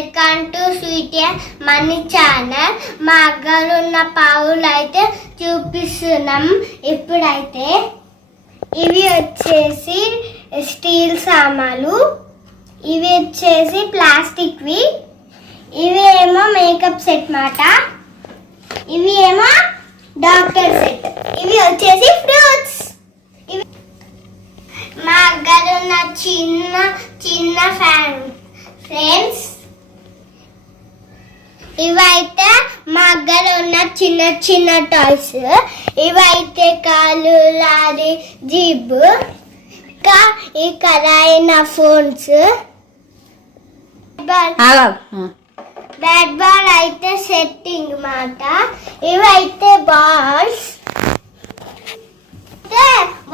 Welcome to sweet money channel. మా అగ్గలు ఉన్న పావులు అయితే చూపిస్తున్నాం. ఇప్పుడైతే ఇవి వచ్చేసి స్టీల్ సామాన్లు, ఇవి వచ్చేసి ప్లాస్టిక్వి, ఇవి ఏమో మేకప్ సెట్ మాట, ఇవి ఏమో డాక్టర్ సెట్, ఇవి వచ్చేసి ఫ్రూట్స్. మా అగ్గలు ఉన్న చిన్న చిన్న ఫ్రెండ్స్, ఇవైతే మా అగ్గలో ఉన్న చిన్న చిన్న టాయ్స్. ఇవైతే కాలు, లారీ, జీబ్, ఇంకా ఈ కరాయిన ఫోన్స్. బ్యాట్ బాల్ అయితే సెట్టింగ్ మాట. ఇవైతే బాల్స్,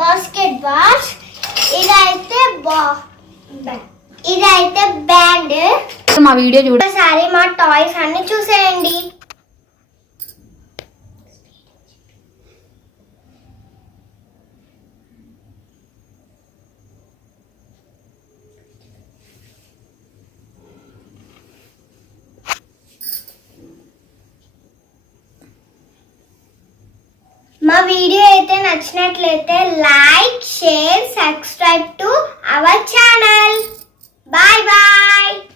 బాస్కెట్ బాల్స్. ఇదైతే బ్యాండ్. మా వీడియో ఒకసారి మా టాయ్స్ అన్ని చూసేయండి. మా వీడియో అయితే నచ్చినట్లయితే like, share, subscribe to our channel. Bye bye.